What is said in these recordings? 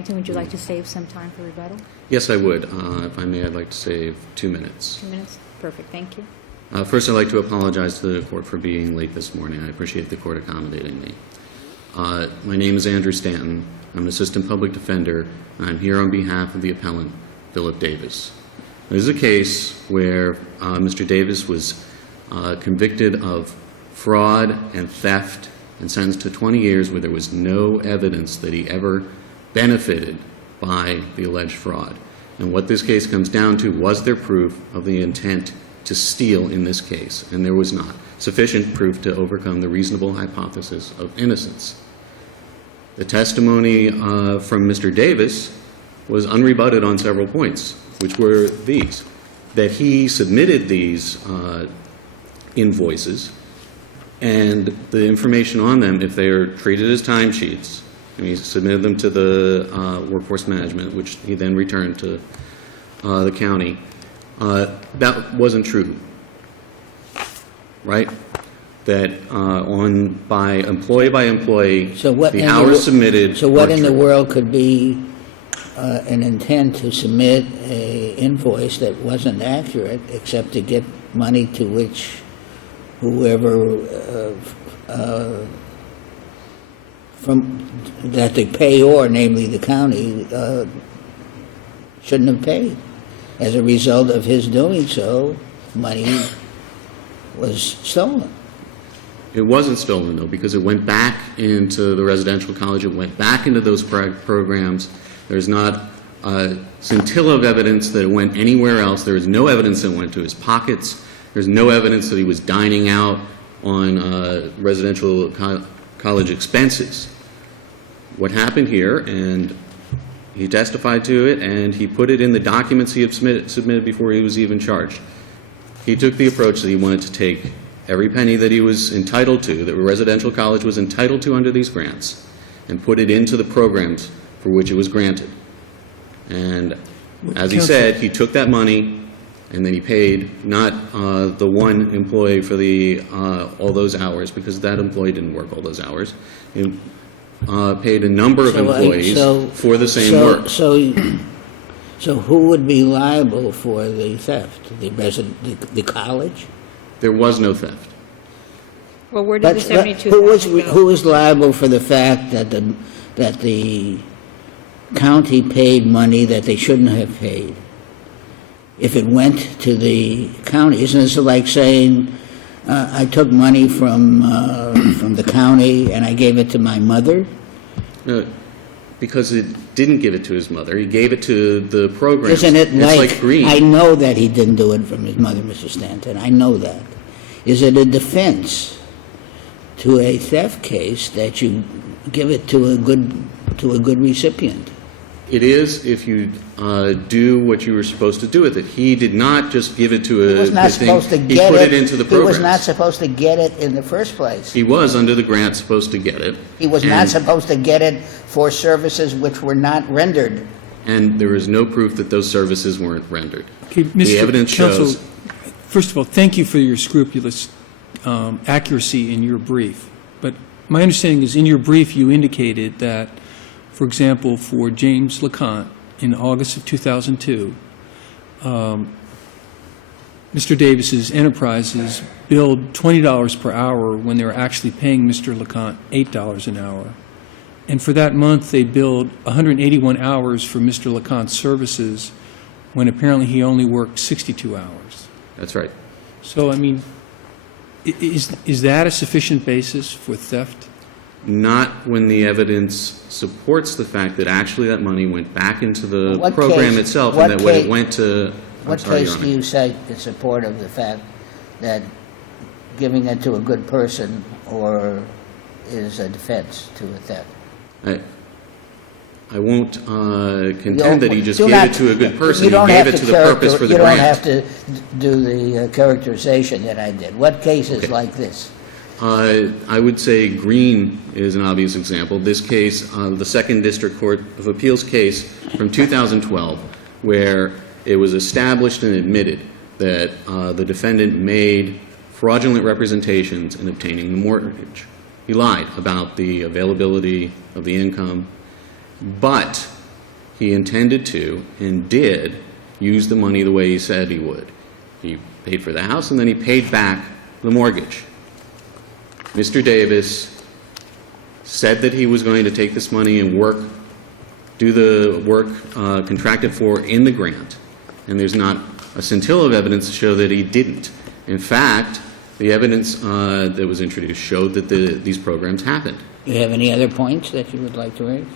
Stanton, would you like to save some time for rebuttal? Yes, I would. If I may, I'd like to save 2 minutes. 2 minutes? Perfect. Thank you. First, I'd like to apologize to the court for being late this morning. I appreciate the court accommodating me. My name is Andrew Stanton. I'm an assistant public defender, and I'm here on behalf of the appellant, Philip Davis. This is a case where Mr. Davis was convicted of fraud and theft and sentenced to 20 years where there was no evidence that he ever benefited by the alleged fraud. And what this case comes down to, was there proof of the intent to steal in this case? And there was not sufficient proof to overcome the reasonable hypothesis of innocence. The testimony from Mr. Davis was unrebutted on several points, which were these: that he submitted these invoices, and the information on them, if they are treated as timesheets, and he submitted them to the workforce management, which he then returned to the county, that wasn't true, right? That by employee, So what the hours submitted. So what were in the true. world could be an intent to submit a invoice that wasn't accurate, except to get money to which whoever that the payor, namely the county, shouldn't have paid? As a result of his doing so, money was stolen. It wasn't stolen, though, because it went back into the residential college. It went back into those programs. There's not a scintilla of evidence that it went anywhere else. There is no evidence that it went to his pockets. There's no evidence that he was dining out on residential college expenses. What happened here, and he testified to it, and he put it in the documents he had submitted before he was even charged. He took the approach that he wanted to take every penny that he was entitled to, that a residential college was entitled to under these grants, and put it into the programs for which it was granted. And as he said, he took that money, and then he paid not the one employee for the all those hours, because that employee didn't work all those hours. He paid a number of employees for the same work. So who would be liable for the theft? The college? There was no theft. Well, where did the $72,000 go? Who was liable for the fact that the county paid money that they shouldn't have paid? If it went to the county, isn't this like saying, I took money from the county and I gave it to my mother? No, because it didn't give it to his mother. He gave it to the program. Isn't it like Green? I know that he didn't do it from his mother, Mr. Stanton. I know that. Is it a defense to a theft case that you give it to a good recipient? It is if you do what you were supposed to do with it. He did not just give it to a He was not supposed to get it. He put it into the He programs. was not supposed to get it in the first place. He was, under the grant, supposed to get it. He was not supposed to get it for services which were not rendered. And there is no proof that those services weren't rendered. Okay, The evidence Counsel, shows. first of all, thank you for your scrupulous accuracy in your brief. But my understanding is in your brief you indicated that, for example, for James LeConte in August of 2002, Mr. Davis's enterprises billed $20 per hour when they were actually paying Mr. LeConte $8 an hour. And for that month, they billed 181 hours for Mr. LeConte's services when apparently he only worked 62 hours. That's right. So, I mean, is that a sufficient basis for theft? Not when the evidence supports the fact that actually that money went back into the What program case- itself, what and that when case- it went to... What case do you cite in support of the fact that giving it to a good person or is a defense to a theft? I won't contend that he just gave it to a good person. He You don't gave have it to to the purpose for the You don't grant. have to do the characterization that I did. What cases Okay. like this? I would say Green is an obvious example. This case, the Second District Court of Appeals case from 2012, where it was established and admitted that the defendant made fraudulent representations in obtaining the mortgage. He lied about the availability of the income, but he intended to and did use the money the way he said he would. He paid for the house and then he paid back the mortgage. Mr. Davis said that he was going to take this money and do the work contracted for in the grant, and there's not a scintilla of evidence to show that he didn't. In fact, the evidence that was introduced showed that these programs happened. Do you have any other points that you would like to raise?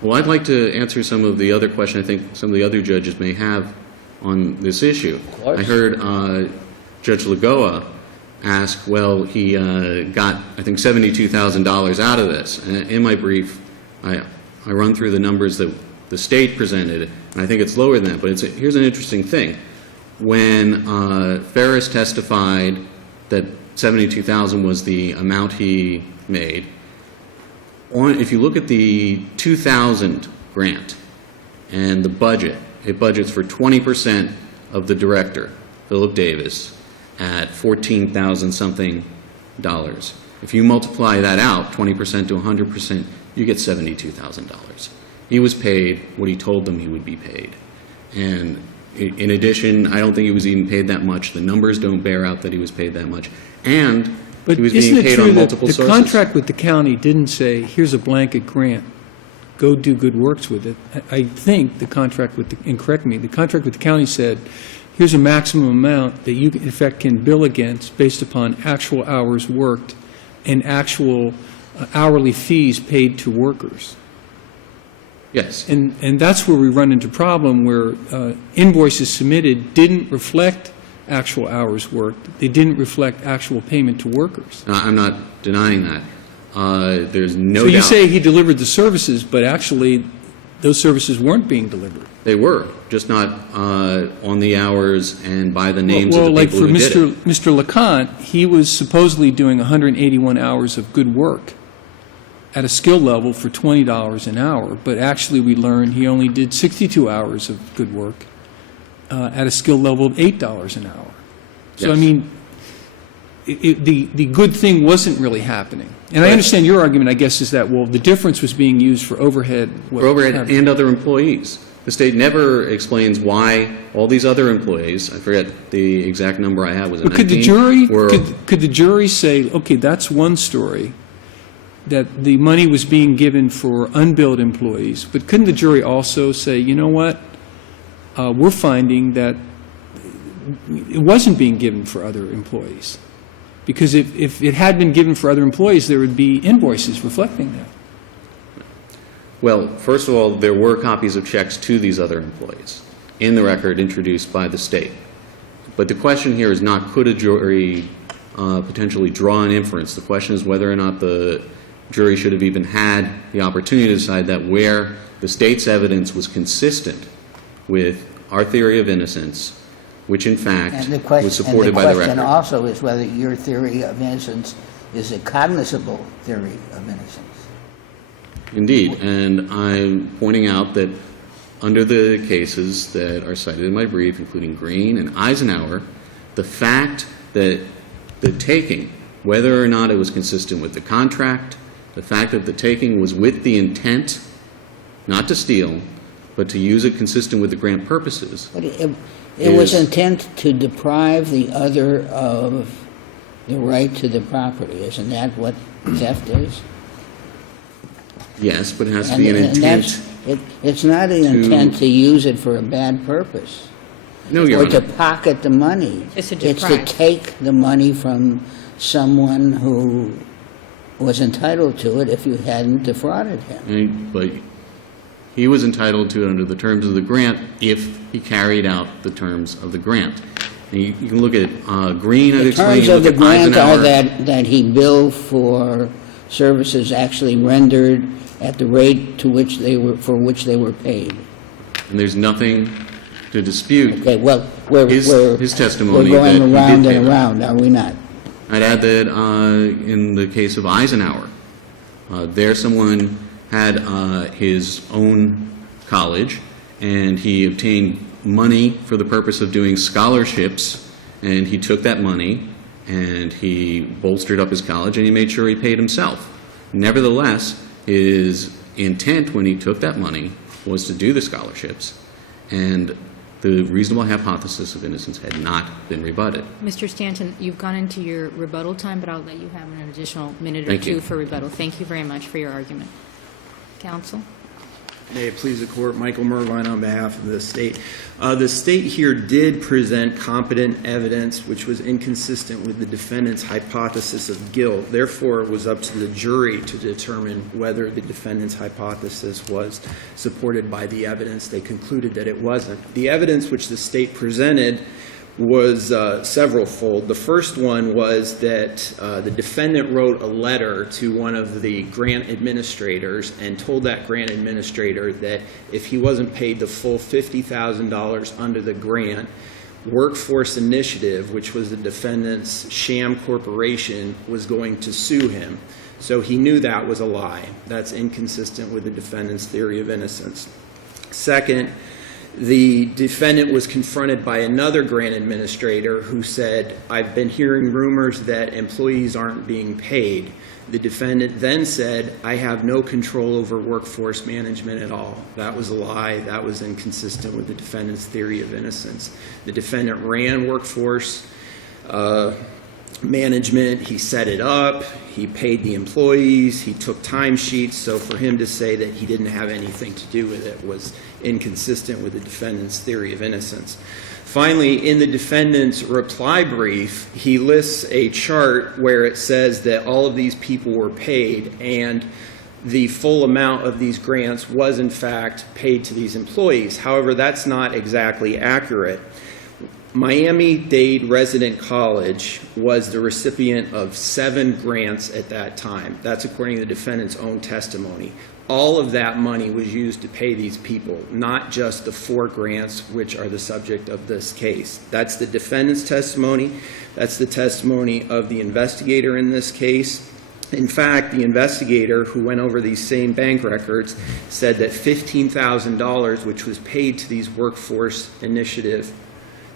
Well, I'd like to answer some of the other questions I think some of the other judges may have on this issue. Of course. I heard Judge Lagoa ask, well, he got, I think, $72,000 out of this. And in my brief, I run through the numbers that the state presented, and I think it's lower than that. But here's an interesting thing. When Ferris testified that $72,000 was the amount he made, if you look at the 2000 grant and the budget, it budgets for 20% of the director, Philip Davis, at $14,000-something. If you multiply that out, 20% to 100%, you get $72,000. He was paid what he told them he would be paid. And in addition, I don't think he was even paid that much. The numbers don't bear out that he was paid that much. And But he was isn't being it paid true on that multiple the sources. contract with the county didn't say, here's a blanket grant, go do good works with it? I think the contract with and correct me, the contract with the county said, here's a maximum amount that you, in effect, can bill against based upon actual hours worked and actual hourly fees paid to workers. Yes. And that's where we run into problem where invoices submitted didn't reflect actual hours worked. They didn't reflect actual payment to workers. I'm not denying that. There's no So you doubt. say he delivered the services, but actually those services weren't being delivered. They were, just not on the hours and by the names Well, of the like people for who did it. Mr. LeConte, he was supposedly doing 181 hours of good work at a skill level for $20 an hour, but actually we learned he only did 62 hours of good work at a skill level of $8 an hour. So, Yes. I mean, the good thing wasn't really happening. And I understand your argument, I guess, is that, well, the difference was being used for overhead. For overhead and other employees. The state never explains why all these other employees, I forget the exact number I had, was it 19? But could the jury, were- could the jury say, okay, that's one story, that the money was being given for unbilled employees, but couldn't the jury also say, you know what, we're finding that it wasn't being given for other employees? Because if it had been given for other employees, there would be invoices reflecting that. Well, first of all, there were copies of checks to these other employees in the record introduced by the state. But the question here is not could a jury potentially draw an inference. The question is whether or not the jury should have even had the opportunity to decide that where the state's evidence was consistent with our theory of innocence, which in fact was supported by the record. And the question also is whether your theory of innocence is a cognizable theory of innocence. Indeed, and I'm pointing out that under the cases that are cited in my brief, including Green and Eisenhower, the fact that the taking, whether or not it was consistent with the contract, the fact that the taking was with the intent not to steal, but to use it consistent with the grant purposes. But it was intent to deprive the other of the right to the property. Isn't that what theft is? Yes, but it has to be an intent. It's not an intent to use it for a bad purpose. No, Your Or to Honor. pocket the money. It's to It's to deprive. take the money from someone who was entitled to it if you hadn't defrauded him. But he was entitled to it under the terms of the grant if he carried out the terms of the grant. And you can look at Green, I'd The explain, terms you of look the at grant are Eisenhower. that he billed for services actually rendered at the rate to which for which they were paid. And there's nothing to dispute. Okay, well, we're His testimony we're going that he around did pay and them. around, are we not? I'd add that in the case of Eisenhower, there someone had his own college, and he obtained money for the purpose of doing scholarships, and he took that money, and he bolstered up his college, and he made sure he paid himself. Nevertheless, his intent when he took that money was to do the scholarships, and the reasonable hypothesis of innocence had not been rebutted. Mr. Stanton, you've gone into your rebuttal time, but I'll let you have an additional minute or Thank two you. for rebuttal. Thank you very much for your argument. Counsel? May it please the Court, Michael Mervine on behalf of the State. The State here did present competent evidence which was inconsistent with the defendant's hypothesis of guilt. Therefore, it was up to the jury to determine whether the defendant's hypothesis was supported by the evidence. They concluded that it wasn't. The evidence which the State presented was severalfold. The first one was that the defendant wrote a letter to one of the grant administrators and told that grant administrator that if he wasn't paid the full $50,000 under the grant, Workforce Initiative, which was the defendant's sham corporation, was going to sue him. So he knew that was a lie. That's inconsistent with the defendant's theory of innocence. Second, the defendant was confronted by another grant administrator who said, I've been hearing rumors that employees aren't being paid. The defendant then said, I have no control over workforce management at all. That was a lie. That was inconsistent with the defendant's theory of innocence. The defendant ran workforce management. He set it up. He paid the employees. He took timesheets. So for him to say that he didn't have anything to do with it was inconsistent with the defendant's theory of innocence. Finally, in the defendant's reply brief, he lists a chart where it says that all of these people were paid and the full amount of these grants was in fact paid to these employees. However, that's not exactly accurate. Miami-Dade Resident College was the recipient of 7 grants at that time. That's according to the defendant's own testimony. All of that money was used to pay these people, not just the 4 grants which are the subject of this case. That's the defendant's testimony. That's the testimony of the investigator in this case. In fact, the investigator who went over these same bank records said that $15,000, which was paid to these Workforce Initiative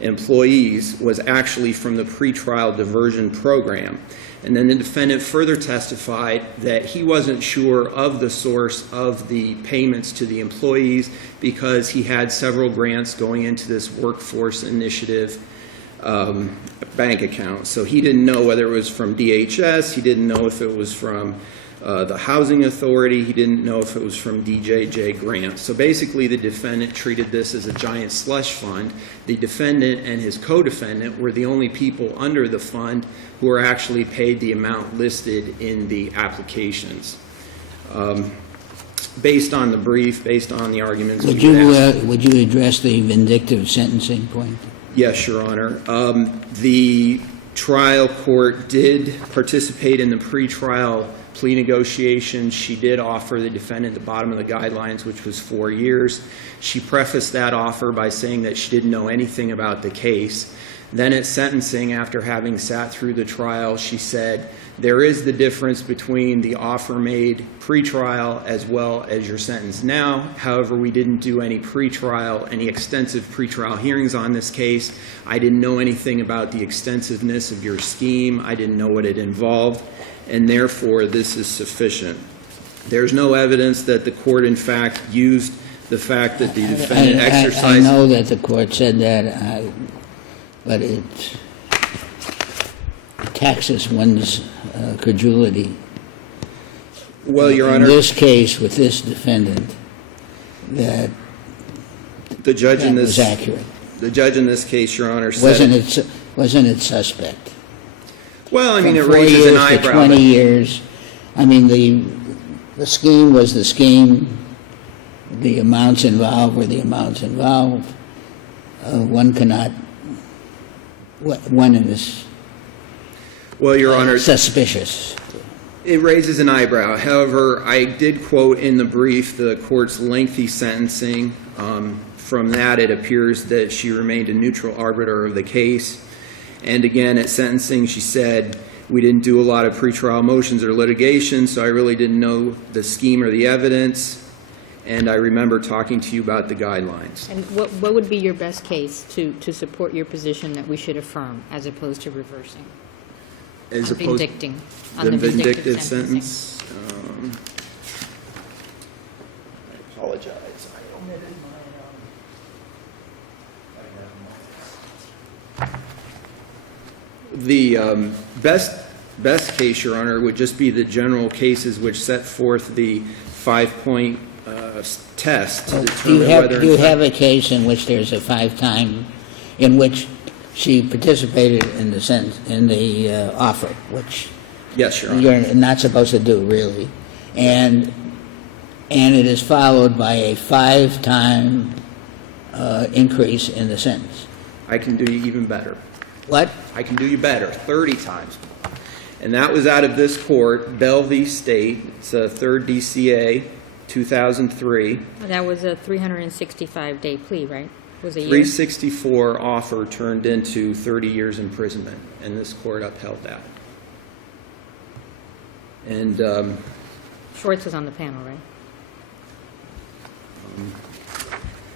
employees, was actually from the pretrial diversion program. And then the defendant further testified that he wasn't sure of the source of the payments to the employees because he had several grants going into this Workforce Initiative bank account. So he didn't know whether it was from DHS, he didn't know if it was from the Housing Authority, he didn't know if it was from DJJ grants. So basically the defendant treated this as a giant slush fund. The defendant and his co-defendant were the only people under the fund who were actually paid the amount listed in the applications. Based on the brief, based on the arguments, would you address the vindictive sentencing point? Yes, Your Honor. The trial court did participate in the pretrial plea negotiations. She did offer the defendant the bottom of the guidelines, which was 4 years. She prefaced that offer by saying that she didn't know anything about the case. Then at sentencing, after having sat through the trial, she said, there is the difference between the offer made pretrial as well as your sentence now. However, we didn't do any extensive pretrial hearings on this case. I didn't know anything about the extensiveness of your scheme. I didn't know what it involved, and therefore this is sufficient. There's no evidence that the court, in fact, used the fact that the defendant exercised... I know that the court said that, but it taxes one's credulity. Well, Your Honor... In this case, with this defendant, that the judge in this was accurate. The judge in this case, Your Honor, said... Wasn't it suspect? Well, I mean, it From 4 raises an years to eyebrow. 20 years. I mean, the scheme was the scheme. The amounts involved were the amounts involved. One cannot... One is... Well, Your Honor... suspicious. It raises an eyebrow. However, I did quote in the brief the court's lengthy sentencing. From that, it appears that she remained a neutral arbiter of the case. And again, at sentencing, she said, we didn't do a lot of pretrial motions or litigation, so I really didn't know the scheme or the evidence. And I remember talking to you about the guidelines. And what would be your best case to support your position that we should affirm as opposed to reversing? As On opposed vindicting. On the the vindictive sentencing. sentence. I apologize. I The best case, Your Honor, would just be the general cases which set forth the 5-point test to determine whether... Do you have a case in which there's a 5-time, in which she participated in the sentence, in the offer, which Yes, Your Honor. you're not supposed to do, really, and it is followed by a 5-time increase in the sentence? I can do you even better. What? I can do you better, 30 times. And that was out of this court, Bell v. State. It's a 3rd DCA, 2003. That was a 365-day plea, right? It was a year? 364 offer turned into 30 years imprisonment, and this court upheld that. And Schwartz was on the panel, right?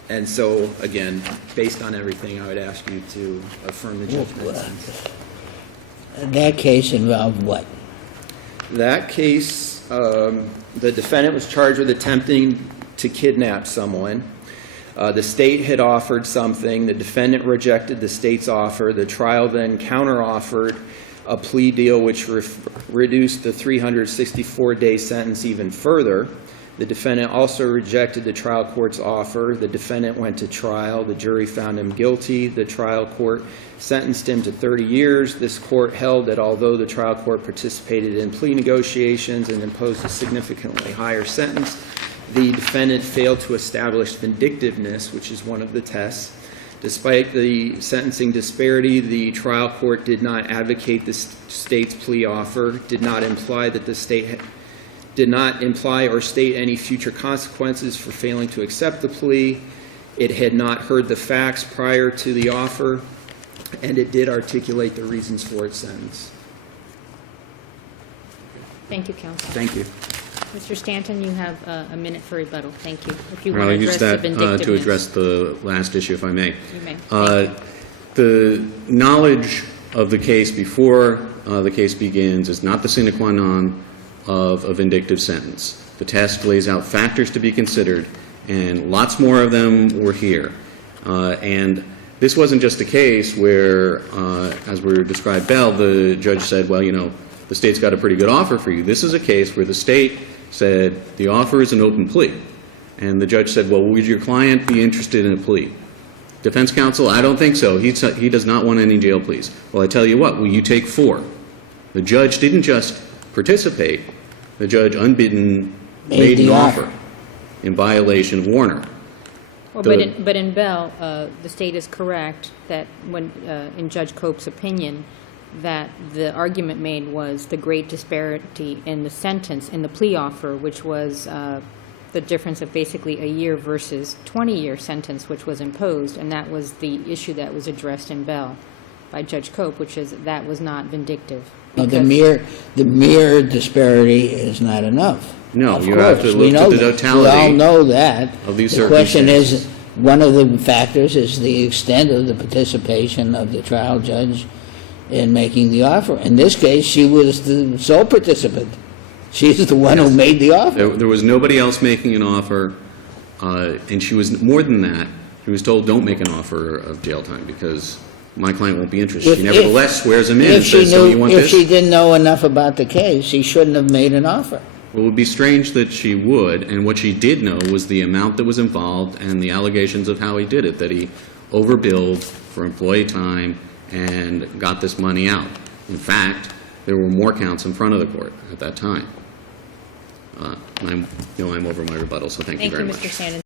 and so, again, based on everything, I would ask you to affirm the judgment. That case involved what? That case, the defendant was charged with attempting to kidnap someone. The state had offered something. The defendant rejected the state's offer. The trial then counter-offered a plea deal which reduced the 364-day sentence even further. The defendant also rejected the trial court's offer. The defendant went to trial. The jury found him guilty. The trial court sentenced him to 30 years. This court held that although the trial court participated in plea negotiations and imposed a significantly higher sentence, the defendant failed to establish vindictiveness, which is one of the tests. Despite the sentencing disparity, the trial court did not advocate the state's plea offer, did not imply that the state did not imply or state any future consequences for failing to accept the plea. It had not heard the facts prior to the offer, and it did articulate the reasons for its sentence. Thank you, counsel. Thank you. Mr. Stanton, you have a minute for rebuttal. Thank you. If you want I'll to use address the that vindictiveness. to address the last issue, if I may. You may. Thank you. The knowledge of the case before the case begins is not the sine qua non of a vindictive sentence. The test lays out factors to be considered, and lots more of them were here. And this wasn't just a case where, as we described Bell, the judge said, well, you know, the state's got a pretty good offer for you. This is a case where the state said the offer is an open plea. And the judge said, well, would your client be interested in a plea? Defense counsel, I don't think so. He does not want any jail pleas. Well, I tell you what, will you take 4? The judge didn't just participate. The judge, unbidden, made an offer in violation of Warner. Well, but in Bell, the state is correct that when, in Judge Cope's opinion, that the argument made was the great disparity in the sentence, in the plea offer, which was the difference of basically a year versus 20-year sentence, which was imposed, and that was the issue that was addressed in Bell by Judge Cope, which is that was not vindictive. Well, the mere disparity is not enough. No, Of you course, have to we look know at the that. totality We all know that. of these The question circumstances. is, one of the factors is the extent of the participation of the trial judge in making the offer. In this case, she was the sole participant. She's the one who made the offer. There was nobody else making an offer, and she was more than that. She was told, don't make an offer of jail time because my client won't be interested. She nevertheless swears him in and says, so you want If this? she didn't know enough about the case, she shouldn't have made an offer. Well, it would be strange that she would, and what she did know was the amount that was involved and the allegations of how he did it, that he overbilled for employee time and got this money out. In fact, there were more counts in front of the court at that time. I'm over my rebuttal, so thank you very much. Thank you, Mr. Sandin.